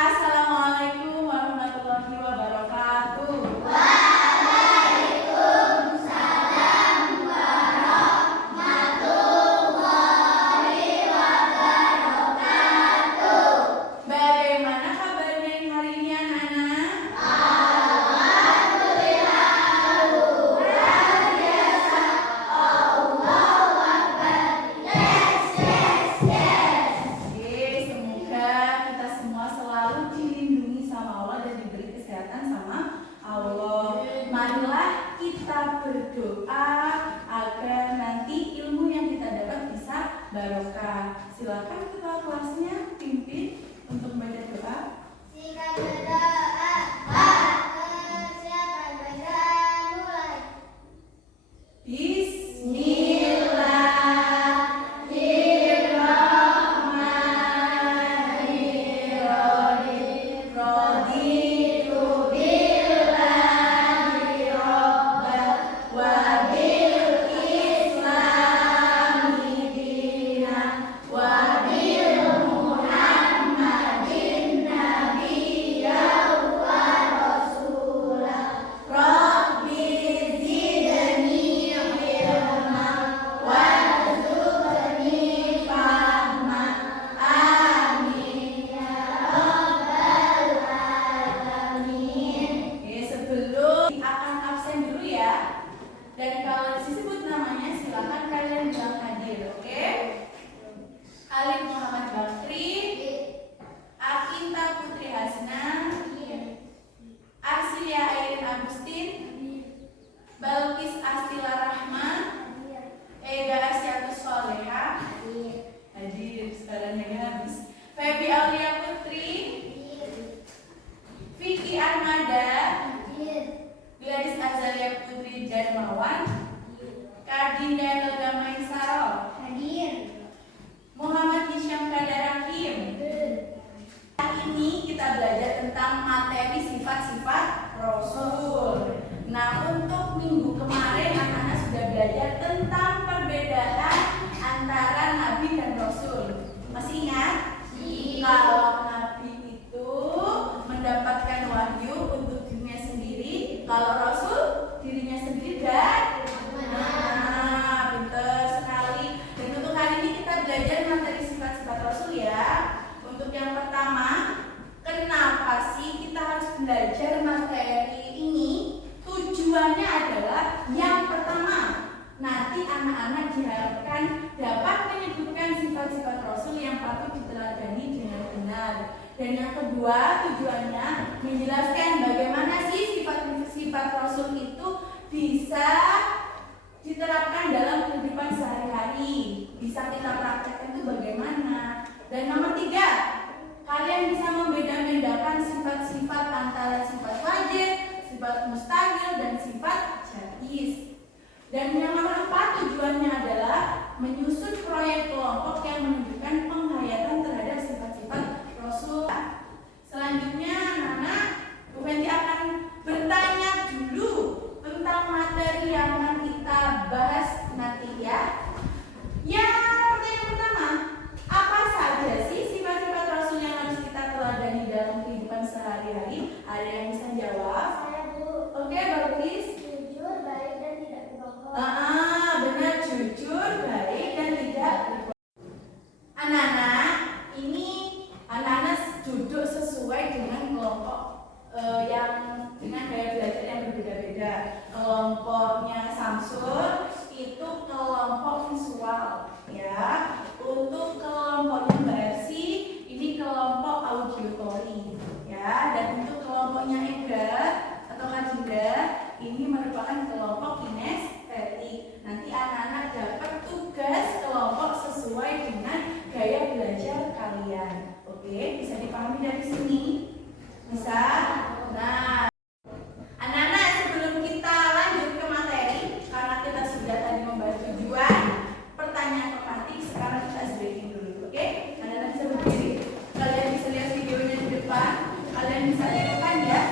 Assalamualaikum warahmatullahi wabarakatuh. Waalaikumsalam warahmatullahi wabarakatuh. Bagaimana kabarnya hari ini anak-anak? Alhamdulillah luar biasa. Allahu Akbar. Yes, yes, yes. Oke, semoga kita semua selalu dilindungi sama Allah dan diberi kesehatan sama Allah. Marilah kita berdoa agar nanti ilmu yang kita dapat bisa barokah. Silakan ketua kelasnya pimpin untuk membaca doa. Sikat berdoa. Silakan baca mulai. Bismillahirrahmanirrahim. Raditu billahi robban wa bil islami dinan wa bil muhammadin nabiyyan wa rasulah. Rabbi zidni ilman warzuqni fahman. Amin ya rabbal alamin. Oke, sebelum akan absen dulu ya. Dan kalau disebut namanya silakan kalian bilang hadir, oke? Alif Muhammad Bakri, Akinta Putri Hasna, Arsilia Airin Agustin, Balkis Astila Rahman, Ega Asyatus Soleha, hadir sekarang yang habis. Febi Aulia Putri, Vicky Armada, Gladys Azalia Putri Darmawan, Kardinda Helga Maisaro, Muhammad Hisham Kadar Hakim. Hari ini kita belajar tentang materi sifat-sifat Rasul. Nah, untuk minggu kemarin anak-anak sudah belajar tentang perbedaan antara Nabi dan Rasul. Masih ingat? Kalau Nabi itu mendapatkan wahyu untuk dirinya sendiri, kalau Rasul dirinya sendiri dan pintar sekali. Dan untuk hari ini kita belajar materi sifat-sifat Rasul ya. Untuk yang pertama, kenapa sih kita harus belajar materi ini? Tujuannya adalah yang pertama, nanti anak-anak diharapkan dapat menyebutkan sifat-sifat Rasul yang patut diteladani dengan benar. Dan yang kedua, tujuannya menjelaskan bagaimana sih sifat-sifat Rasul itu bisa diterapkan dalam kehidupan sehari-hari, bisa kita praktekkan itu bagaimana. Dan nomor 3, kalian bisa membeda-bedakan sifat-sifat antara sifat wajib, sifat mustahil, dan sifat jaiz. Dan yang nomor 4, tujuannya adalah menyusun proyek kelompok yang menunjukkan penghayatan terhadap sifat-sifat Rasul. Selanjutnya, anak-anak, Bu Fenty akan bertanya dulu tentang materi yang akan kita bahas nanti ya. Pertanyaan pertama, apa saja sih sifat-sifat Rasul yang harus kita teladani dalam kehidupan sehari-hari? Ada yang bisa jawab? Saya Bu. Oke, bagus. Jujur, baik dan tidak berbohong. Benar, jujur, baik dan tidak berbohong. Anak-anak, ini anak-anak duduk sesuai dengan kelompok yang dengan gaya belajar yang berbeda-beda. Kelompoknya Samsul itu kelompok visual ya. Untuk kelompoknya Mbak Ersi ini kelompok auditory ya. Dan untuk kelompoknya Ega atau Kajinda ini merupakan kelompok kinestetik. Nanti anak-anak dapat tugas kelompok sesuai dengan gaya belajar kalian. Oke, bisa dipahami dari sini? Bisa? Nah, anak-anak, sebelum kita lanjut ke materi, karena kita sudah tadi membahas tujuan, pertanyaan pemantik, sekarang kita breaking dulu, oke? Anak-anak bisa berdiri, kalian bisa lihat videonya di depan, kalian bisa lihat ya.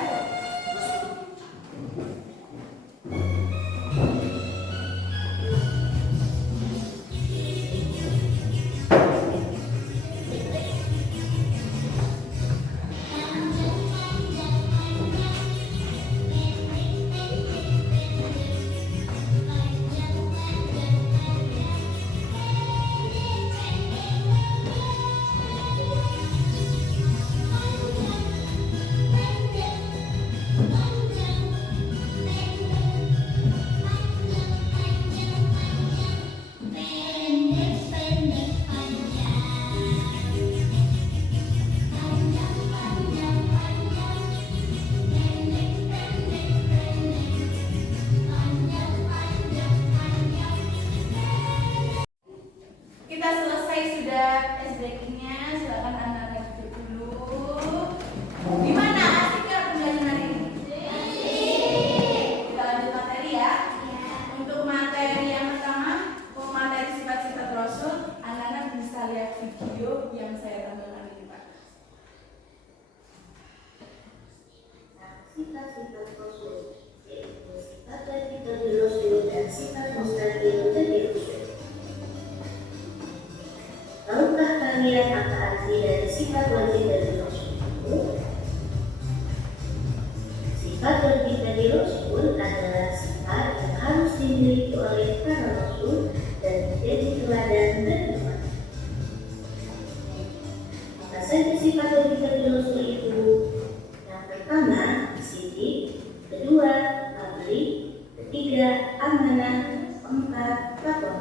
sederhana, 4 kata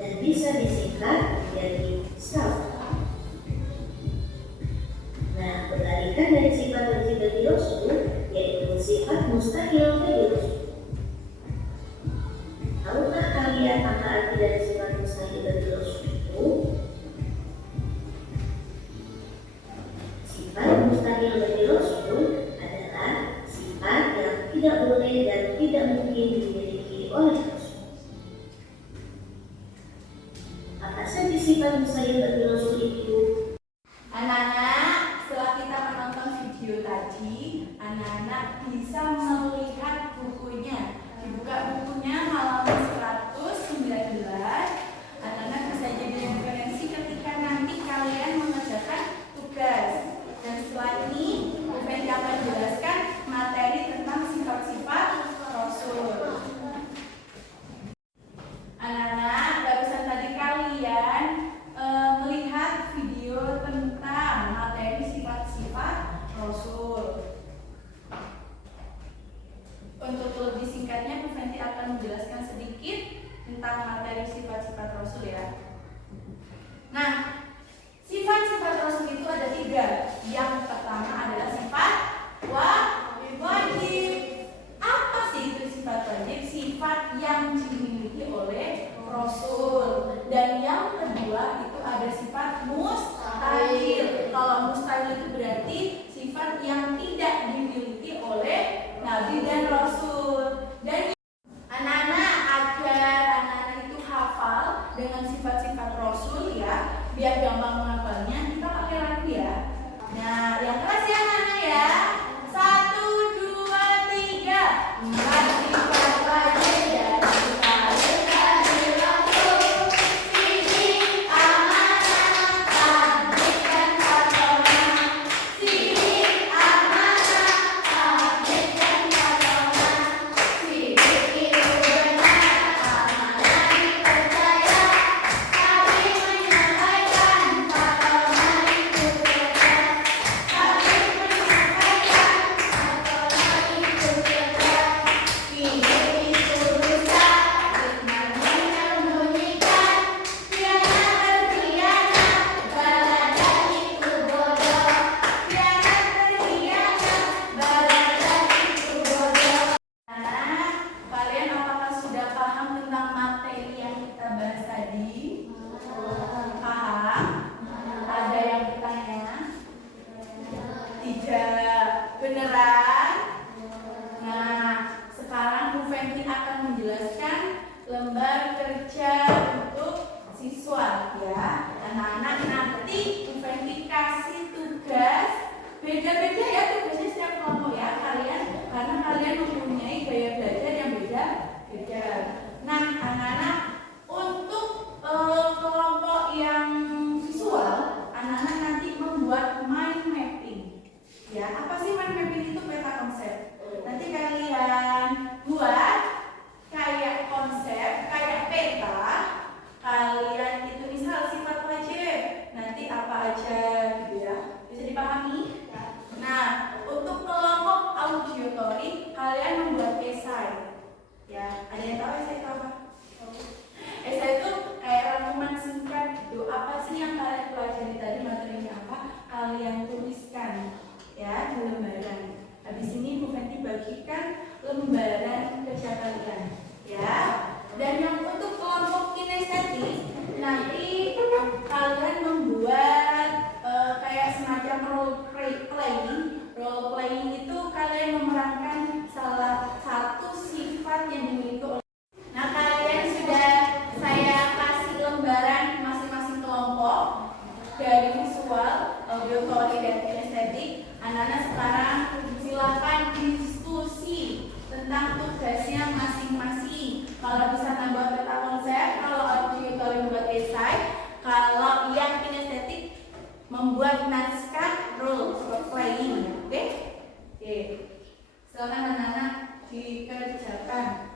dan bisa disingkat menjadi self. Nah, kebalikan dari sifat wajib bagi Rasul yaitu sifat mustahil bagi Rasul. Tahukah kalian apa arti dari sifat mustahil bagi Rasul itu? Sifat mustahil bagi Rasul adalah sifat yang tidak boleh dan tidak mungkin dimiliki oleh Rasul. Apa saja sifat mustahil bagi Rasul itu? Anak-anak, setelah kita menonton video tadi, anak-anak bisa melihat bukunya. Dibuka bukunya halaman 119. Anak-anak bisa jadi referensi ketika nanti kalian mengerjakan tugas. Dan setelah ini, Bu Fenty akan jelaskan materi tentang sifat-sifat Rasul. Anak-anak, barusan tadi kalian melihat video tentang materi sifat-sifat Rasul. Untuk lebih singkatnya, Bu Fenty akan menjelaskan sedikit tentang materi sifat-sifat Rasul ya. Nah, sifat-sifat Rasul itu ada 3. Yang pertama adalah sifat wajib. Apa sih itu sifat wajib? Sifat yang dimiliki oleh Rasul. Dan yang kedua itu ada sifat mustahil. Kalau mustahil itu berarti sifat yang tidak dimiliki oleh Nabi dan Rasul. Dan anak-anak, agar anak-anak itu hafal dengan sifat-sifat Rasul ya, biar gampang menghafalnya, kita pakai lagu ya. Nah, yang keras ya anak-anak ya. 1, 2, 3. 4 sifat wajib dan sifat dari Rasul. Sifat amanah, tabligh dan fatona. Sifat amanah, tabligh dan fatona. Sifat itu benar, amanah dipercaya. Tapi menyampaikan fatona itu cerdas. Tapi menyampaikan fatona itu cerdas. Ini itu rusak, dengan menyembunyikan. Khianat berkhianat, baladan itu bodoh. Khianat berkhianat, baladan itu bodoh. Nah, kalian apakah sudah paham tentang materi yang kita bahas tadi? Paham? Ada yang bertanya? Tidak. Beneran? Nah, sekarang Bu Fenty akan menjelaskan lembar kerja untuk siswa ya. Anak-anak, nanti Bu Fenty kasih tugas beda-beda ya, tugasnya setiap kelompok ya kalian, karena kalian mempunyai gaya belajar yang beda-beda. Nah, anak-anak, untuk kelompok yang visual, anak-anak nanti membuat mind mapping. Ya, apa sih mind mapping itu? Peta konsep. Nanti kalian buat kayak konsep, kayak peta. Kalian itu misal sifat wajib, nanti apa aja gitu ya. Bisa dipahami? Nah, untuk kelompok auditory, kalian membuat esai. Ya, ada yang tahu esai itu apa? Esai itu kayak rangkuman singkat gitu. Apa sih yang kalian pelajari tadi, materinya apa? Kalian tuliskan ya di lembaran. Habis ini Bu Fenty bagikan lembaran kerja kalian ya. Dan yang untuk kelompok kinestetik, nanti kalian membuat kayak semacam role playing. Role playing itu kalian memerankan salah satu sifat yang dimiliki oleh. Nah, kalian sudah saya kasih lembaran masing-masing kelompok dari visual, auditory dan kinestetik. Anak-anak sekarang silakan diskusi tentang tugasnya masing-masing. Kalau bisa membuat peta konsep, kalau auditory membuat esai, kalau yang kinestetik membuat naskah role playing. Oke? Oke. Silakan anak-anak dikerjakan.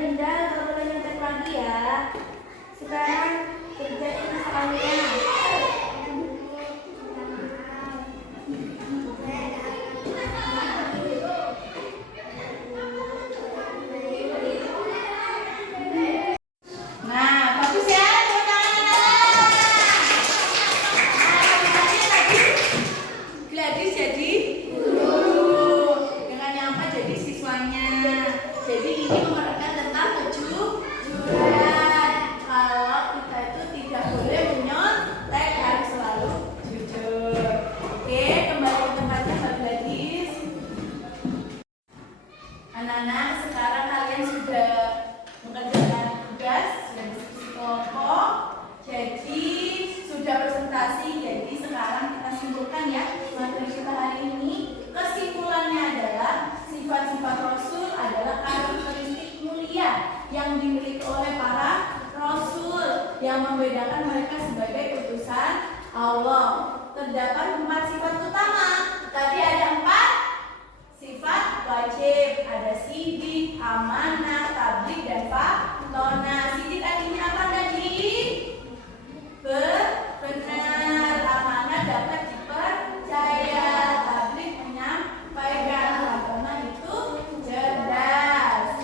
Dinda nggak boleh nyontek lagi ya. Sekarang kerjain soalnya. Nah, bagus ya, tepuk tangan anak-anak. Nah, tadi Gladys jadi guru, dengan Nyampa jadi siswanya. Jadi ini memerlukan tentang kejujuran. Kalau kita itu tidak boleh menyontek, harus selalu jujur. Oke, kembali ke tempatnya Mbak Gladys. Anak-anak, sekarang kalian sudah mengerjakan tugas, sudah diskusi kelompok, jadi sudah presentasi. Jadi sekarang kita simpulkan ya materi kita hari ini. Kesimpulannya adalah sifat-sifat Rasul adalah karakteristik mulia yang dimiliki oleh para Rasul yang membedakan mereka sebagai utusan Allah. Terdapat 4 sifat utama. Tadi ada 4 sifat wajib, ada sidik, amanah, tabligh, dan fatonah. Sidik artinya apa tadi? Benar. Amanah dapat dipercaya. Tabligh menyampaikan. Fatonah itu cerdas.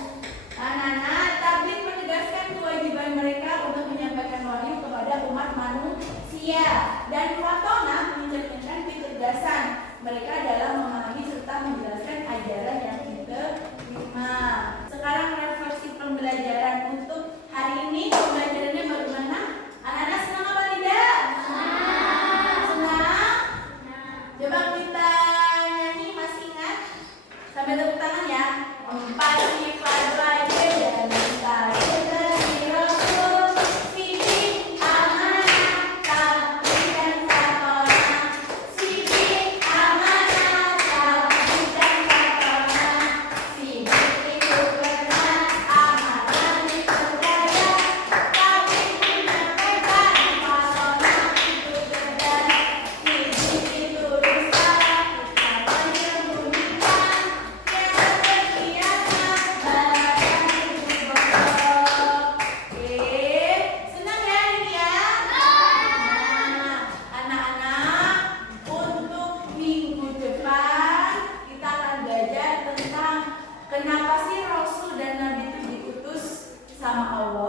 Anak-anak, tabligh menegaskan kewajiban mereka untuk menyampaikan wahyu kepada umat manusia. Dan fatonah mencerminkan kecerdasan mereka dalam memahami serta menjelaskan ajaran yang diterima. Sekarang refleksi pembelajaran untuk hari ini. Pembelajarannya bagaimana? Anak-anak senang apa tidak? Senang? Coba kita nyanyi, masih ingat? Sambil tepuk tangan ya. 4 sifat wajib dan mustahil dari Rasul. Sidik, amanah, tabligh, dan fatonah. Sidik, amanah, tabligh, dan fatonah. Sidik itu benar, amanah dipercaya. Tabligh menyampaikan, fatonah itu cerdas. Sidik itu risalah, kita menyembunyikan. Yang berkiamat, balasan itu pokok. Oke, senang ya ini ya? Nah, anak-anak, untuk minggu depan kita akan belajar tentang kenapa sih Rasul dan Nabi itu diutus sama Allah.